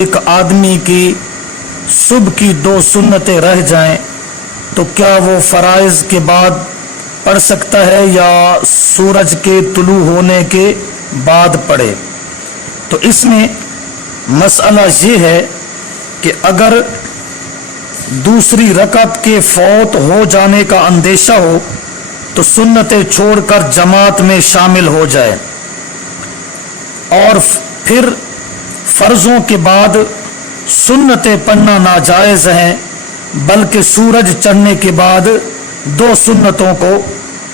ایک آدمی کی صبح کی 2 سنتیں رہ جائیں تو کیا وہ فرائض کے بعد پڑھ سکتا ہے یا سورج کے طلوع ہونے کے بعد پڑھے؟ تو اس میں مسئلہ یہ ہے کہ اگر دوسری رکعت کے فوت ہو جانے کا اندیشہ ہو تو سنتیں چھوڑ کر جماعت میں شامل ہو جائے، اور پھر فرضوں کے بعد سنتیں پڑھنا ناجائز ہیں، بلکہ سورج چڑھنے کے بعد 2 سنتوں کو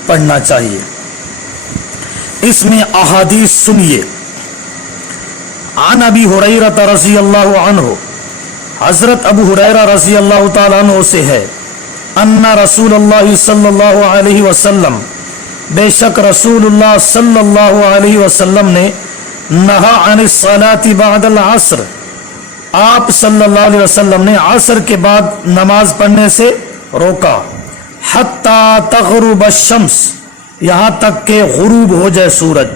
پڑھنا چاہیے۔ اس میں احادیث سنیے۔ عن ابی ہریرہ رضی اللہ عنہ، حضرت ابو ہریرہ رضی اللہ تعالیٰ عنہ سے ہے، ان رسول اللہ صلی اللہ علیہ وسلم، بے شک رسول اللہ صلی اللہ علیہ وسلم نے نہا عن الصلاۃ بعد العصر، آپ صلی اللہ علیہ وسلم نے عصر کے بعد نماز پڑھنے سے روکا، حتی تغرب الشمس، یہاں تک کہ غروب ہو جائے سورج،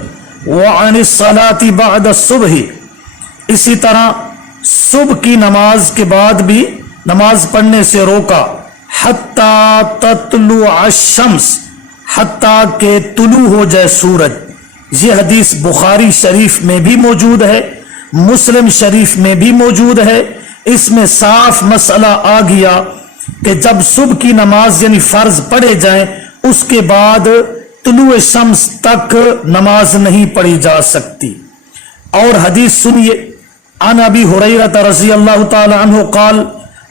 وعن الصلاۃ بعد الصبح، اسی طرح صبح کی نماز کے بعد بھی نماز پڑھنے سے روکا، حتی تطلع الشمس، حتی کہ طلوع ہو جائے سورج۔ یہ حدیث بخاری شریف میں بھی موجود ہے، مسلم شریف میں بھی موجود ہے۔ اس میں صاف مسئلہ آ گیا کہ جب صبح کی نماز یعنی فرض پڑھے جائیں اس کے بعد طلوع شمس تک نماز نہیں پڑھی جا سکتی۔ اور حدیث سنیے، عن ابی ہریرہ رضی اللہ تعالی عنہ قال،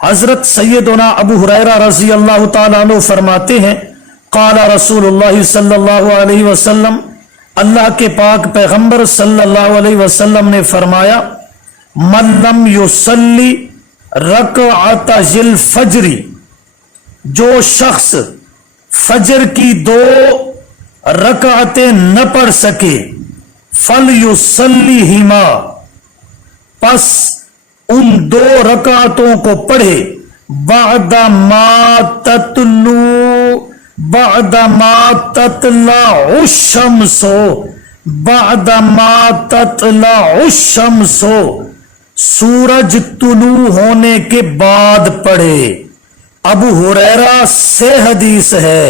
حضرت سیدنا ابو ہریرہ رضی اللہ تعالی عنہ فرماتے ہیں، قال رسول اللہ صلی اللہ علیہ وسلم، اللہ کے پاک پیغمبر صلی اللہ علیہ وسلم نے فرمایا، من لم یصلی رکعت الفجر، جو شخص فجر کی 2 رکعتیں نہ پڑھ سکے، فلیصلیہما، پس ان 2 رکعتوں کو پڑھے، بعد ما تطلع الشمس، بعد ما تطلع الشمس، سورج طلوع ہونے کے بعد پڑھے۔ ابو ہریرہ سے حدیث ہے،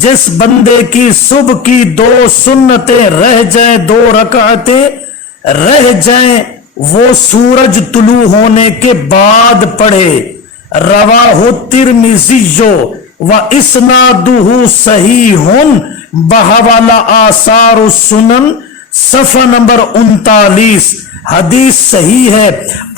جس بندے کی صبح کی 2 سنتیں رہ جائیں، 2 رکعتیں رہ جائیں، وہ سورج طلوع ہونے کے بعد پڑھے۔ رواہ الترمذی واسنادہ صحیح بحوالہ آثار السنن، صفحہ نمبر 39، حدیث صحیح ہے،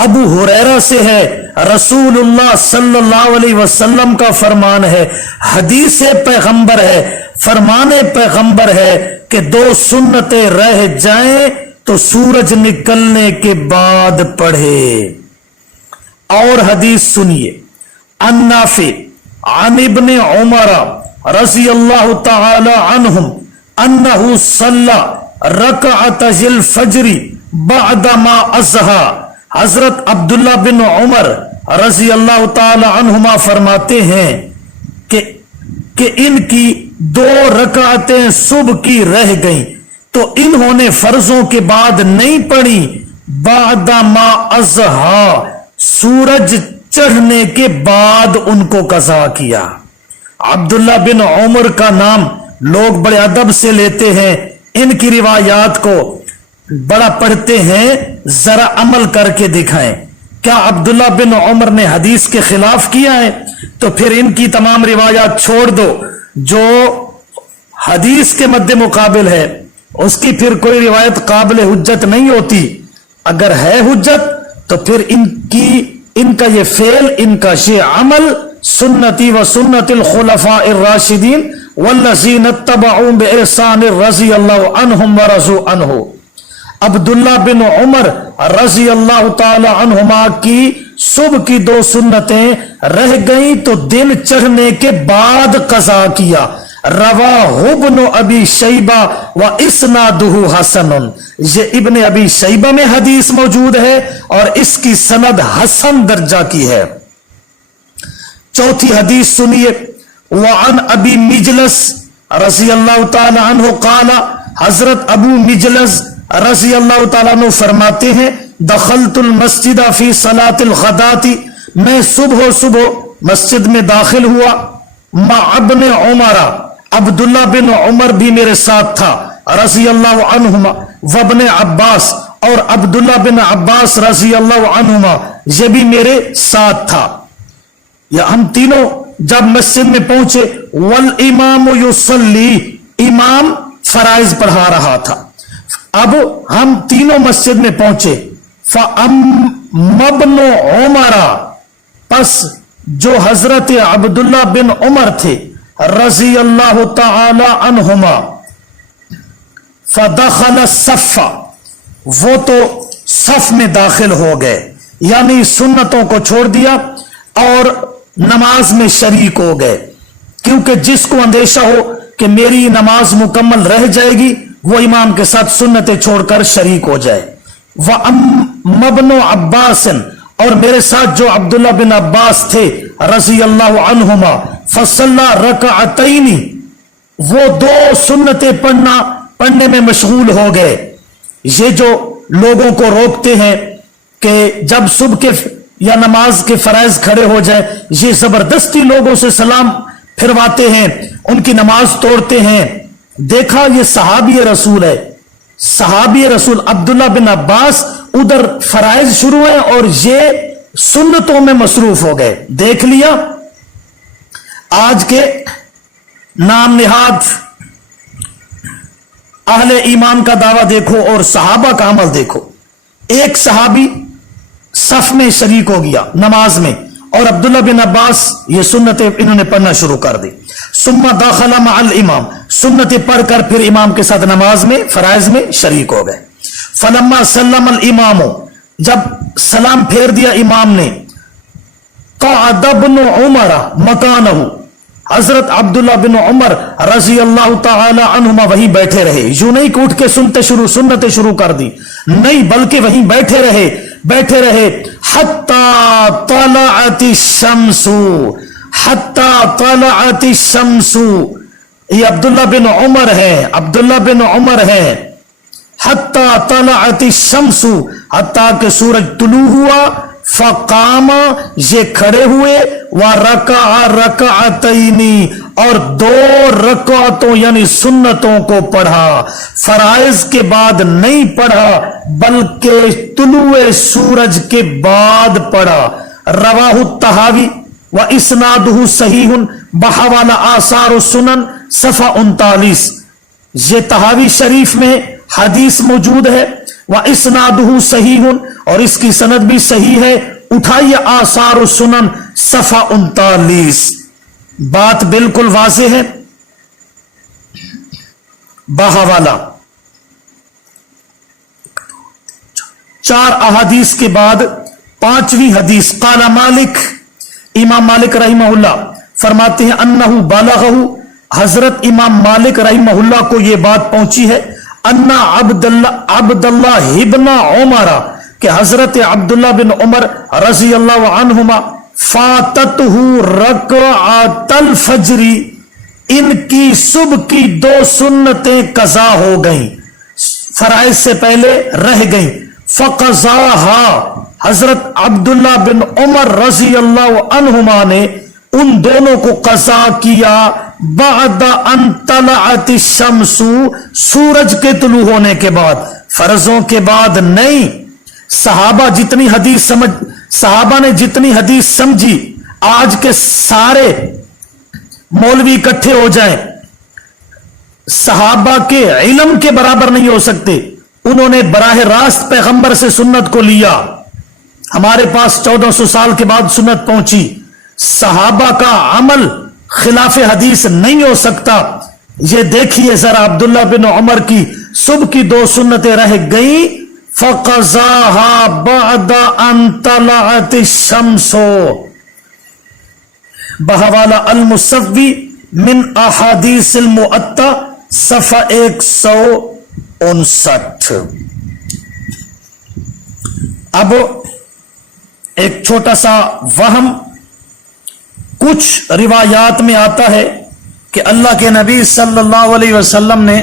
ابو ہریرہ سے ہے، رسول اللہ صلی اللہ علیہ وسلم کا فرمان ہے، حدیث پیغمبر ہے، فرمان پیغمبر ہے کہ 2 سنتیں رہ جائیں تو سورج نکلنے کے بعد پڑھے۔ اور حدیث سنیے، عن نافع عن ابن عمر رضی اللہ تعالی عنہم انہ صلی رکعت الفجر بعد ما اضحی، حضرت عبداللہ بن عمر رضی اللہ تعالی عنہما فرماتے ہیں کہ ان کی 2 رکعتیں صبح کی رہ گئیں تو انہوں نے فرضوں کے بعد نہیں پڑھی، بعد ما اضحی، سورج چڑھنے کے بعد ان کو قضا کیا۔ عبداللہ بن عمر کا نام لوگ بڑے ادب سے لیتے ہیں، ان کی روایات کو بڑا پڑھتے ہیں، ذرا عمل کر کے دکھائیں۔ کیا عبداللہ بن عمر نے حدیث کے خلاف کیا ہے؟ تو پھر ان کی تمام روایات چھوڑ دو، جو حدیث کے مد مقابل ہے اس کی پھر کوئی روایت قابل حجت نہیں ہوتی۔ اگر ہے حجت تو پھر ان کا یہ فعل، ان کا یہ عمل سنتی و سنت الخلفاء الراشدین والذین اتبعوا بإحسان رضی اللہ عنہم ورضوا عنہ۔ عبداللہ بن عمر رضی اللہ تعالی عنہما کی صبح کی 2 سنتیں رہ گئیں تو دن چڑھنے کے بعد قضا کیا۔ رواہ ابن ابی شیبہ و اسنادہ حسن، یہ ابن ابی شیبہ میں حدیث موجود ہے اور اس کی سند حسن درجہ کی ہے۔ چوتھی حدیث سنیے، وعن ابی مجلس رضی اللہ تعالی عنہ قال، حضرت ابو مجلس رضی اللہ تعالیٰ عنہ فرماتے ہیں دخلت المسجد فی صلاۃ الغداۃ، میں صبح مسجد میں داخل ہوا، مع ابن عمر، عبداللہ بن عمر بھی میرے ساتھ تھا رضی اللہ عنہما، وابن عباس، اور عبداللہ بن عباس رضی اللہ عنہما یہ بھی میرے ساتھ تھا۔ یا ہم تینوں جب مسجد میں پہنچے، والامام یصلی، امام فرائض پڑھا رہا تھا۔ اب ہم تینوں مسجد میں پہنچے، فَأَمَّ ابْنُ عُمَرَ، پس جو حضرت عبداللہ بن عمر تھے رضی اللہ تعالی عنہما، فَدَخَلَ الصَّفَّ، وہ تو صف میں داخل ہو گئے، یعنی سنتوں کو چھوڑ دیا اور نماز میں شریک ہو گئے، کیونکہ جس کو اندیشہ ہو کہ میری نماز مکمل رہ جائے گی وہ امام کے ساتھ سنتیں چھوڑ کر شریک ہو جائے۔ وَأَمَّ ابْنُ عَبَّاسٍ، اور میرے ساتھ جو عبداللہ بن عباس تھے رضی اللہ عنہما، فَصَلَّى رَكَعَتَيْنِ، وہ 2 سنتیں پڑھنے میں مشغول ہو گئے۔ یہ جو لوگوں کو روکتے ہیں کہ جب صبح کے یا نماز کے فرائض کھڑے ہو جائے، یہ زبردستی لوگوں سے سلام پھرواتے ہیں، ان کی نماز توڑتے ہیں۔ دیکھا یہ صحابی رسول ہے، صحابی رسول عبداللہ بن عباس ادھر فرائض شروع ہیں اور یہ سنتوں میں مصروف ہو گئے۔ دیکھ لیا آج کے نام نہاد اہل ایمان کا دعویٰ دیکھو اور صحابہ کا عمل دیکھو۔ ایک صحابی صف میں شریک ہو گیا نماز میں، اور عبداللہ بن عباس یہ سنتیں انہوں نے پڑھنا شروع کر دی۔ ثم دخل مع الامام، سنتیں پڑھ کر پھر امام کے ساتھ نماز میں فرائض میں شریک ہو گئے۔ فلما سلم الامام، جب سلام پھیر دیا امام نے، قعد ابن عمر مکانہ، حضرت عبداللہ بن عمر رضی اللہ تعالی عنہما وہیں بیٹھے رہے۔ یوں نہیں کہ اٹھ کے سنتیں شروع کر دی، نہیں، بلکہ وہیں بیٹھے رہے حتی طلعت الشمس، حتی طلعت الشمس، یہ عبداللہ بن عمر ہے، حتی طلعت الشمس، حتی کہ سورج طلوع ہوا، فقام، یہ کھڑے ہوئے، ورکع رکعتین، اور 2 رکعتوں یعنی سنتوں کو پڑھا، فرائض کے بعد نہیں پڑھا بلکہ طلوع سورج کے بعد پڑھا۔ رواہ الطحاوی واسنادہ صحیح بحوالہ آثار السنن صفحہ 39، یہ طحاوی شریف میں حدیث موجود ہے، واسنادہ صحیح، اور اس کی سند بھی صحیح ہے، اٹھائیے آثار السنن صفحہ 39۔ بات بالکل واضح ہے، بحوالہ 4 احادیث کے بعد 5ویں حدیث، قال مالک، امام مالک رحمہ اللہ فرماتے ہیں، انہ بالغہ، حضرت امام مالک رحمہ اللہ کو یہ بات پہنچی ہے، ان عبداللہ ابن عمر، کہ حضرت عبداللہ بن عمر رضی اللہ عنہما، فاتتہ رکعت الفجر، ان کی صبح کی 2 سنتیں قضا ہو گئیں، فرائض سے پہلے رہ گئیں، فقضاها، حضرت عبداللہ بن عمر رضی اللہ عنہما نے ان دونوں کو قضا کیا، بعد ان طلعت الشمس، سورج کے طلوع ہونے کے بعد، فرضوں کے بعد نہیں۔ صحابہ نے جتنی حدیث سمجھی، آج کے سارے مولوی اکٹھے ہو جائیں، صحابہ کے علم کے برابر نہیں ہو سکتے۔ انہوں نے براہ راست پیغمبر سے سنت کو لیا، ہمارے پاس 1400 سال کے بعد سنت پہنچی۔ صحابہ کا عمل خلاف حدیث نہیں ہو سکتا۔ یہ دیکھیے ذرا، عبداللہ بن عمر کی صبح کی 2 سنتیں رہ گئیں، فقضاها بعد ان طلعت الشمس، بحوالہ المسوی من احادیث المؤطا صفحہ 159۔ اب ایک چھوٹا سا وہم، کچھ روایات میں آتا ہے کہ اللہ کے نبی صلی اللہ علیہ وسلم نے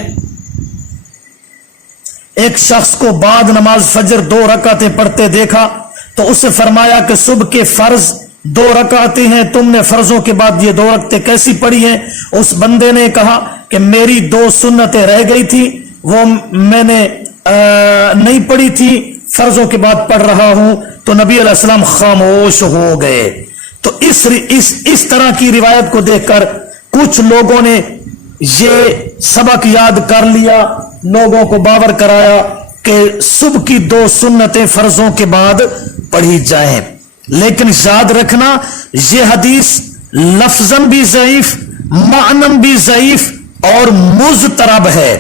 ایک شخص کو بعد نماز فجر 2 رکعتیں پڑھتے دیکھا تو اسے فرمایا کہ صبح کے فرض 2 رکعتیں ہیں، تم نے فرضوں کے بعد یہ 2 رکعتیں کیسی پڑھی ہیں؟ اس بندے نے کہا کہ میری 2 سنتیں رہ گئی تھی، وہ میں نے نہیں پڑھی تھی، فرضوں کے بعد پڑھ رہا ہوں۔ تو نبی علیہ السلام خاموش ہو گئے۔ تو اس طرح کی روایت کو دیکھ کر کچھ لوگوں نے یہ سبق یاد کر لیا، لوگوں کو باور کرایا کہ صبح کی 2 سنتیں فرضوں کے بعد پڑھی جائیں، لیکن یاد رکھنا یہ حدیث لفظاً بھی ضعیف، معناً بھی ضعیف اور مضطرب ہے۔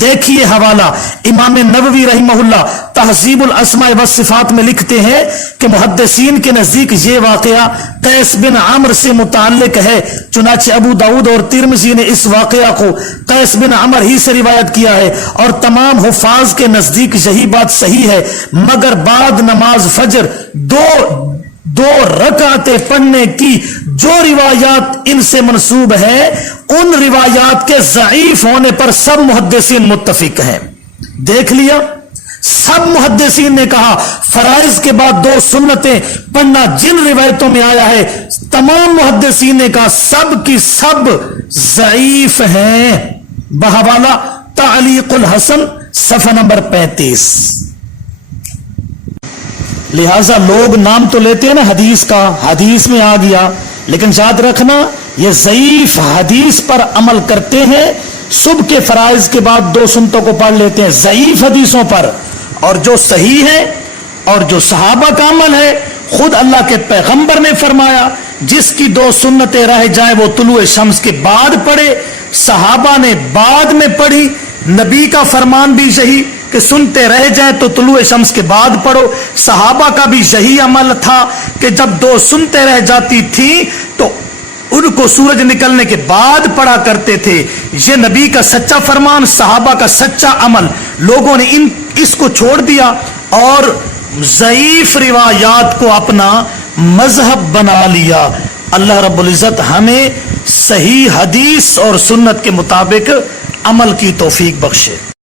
دیکھیے حوالہ امام نووی رحمہ اللہ تہذیب الاسماء والصفات میں لکھتے ہیں کہ محدثین کے نزدیک یہ واقعہ قیس بن عمرو سے متعلق ہے، چنانچہ ابو داؤد اور ترمذی نے اس واقعہ کو قیس بن عمرو ہی سے روایت کیا ہے، اور تمام حفاظ کے نزدیک یہی بات صحیح ہے، مگر بعد نماز فجر 2 رکعتیں پڑھنے کی جو روایات ان سے منسوب ہے ان روایات کے ضعیف ہونے پر سب محدثین متفق ہیں۔ دیکھ لیا، سب محدثین نے کہا فرائض کے بعد 2 سنتیں پڑھنا جن روایتوں میں آیا ہے، تمام محدثین نے کہا سب کی سب ضعیف ہیں۔ بحوالہ تعلیق الحسن صفحہ نمبر 35۔ لہذا لوگ نام تو لیتے ہیں نا حدیث کا، حدیث میں آ گیا، لیکن یاد رکھنا یہ ضعیف حدیث پر عمل کرتے ہیں، صبح کے فرائض کے بعد 2 سنتوں کو پڑھ لیتے ہیں ضعیف حدیثوں پر، اور جو صحیح ہے اور جو صحابہ کا عمل ہے، خود اللہ کے پیغمبر نے فرمایا جس کی 2 سنتیں رہ جائیں وہ طلوع شمس کے بعد پڑھے، صحابہ نے بعد میں پڑھی، نبی کا فرمان بھی یہی کہ سنتے رہ جائیں تو طلوع شمس کے بعد پڑھو، صحابہ کا بھی یہی عمل تھا کہ جب 2 سنتے رہ جاتی تھیں تو ان کو سورج نکلنے کے بعد پڑھا کرتے تھے۔ یہ نبی کا سچا فرمان، صحابہ کا سچا عمل، لوگوں نے اس کو چھوڑ دیا اور ضعیف روایات کو اپنا مذہب بنا لیا۔ اللہ رب العزت ہمیں صحیح حدیث اور سنت کے مطابق عمل کی توفیق بخشے۔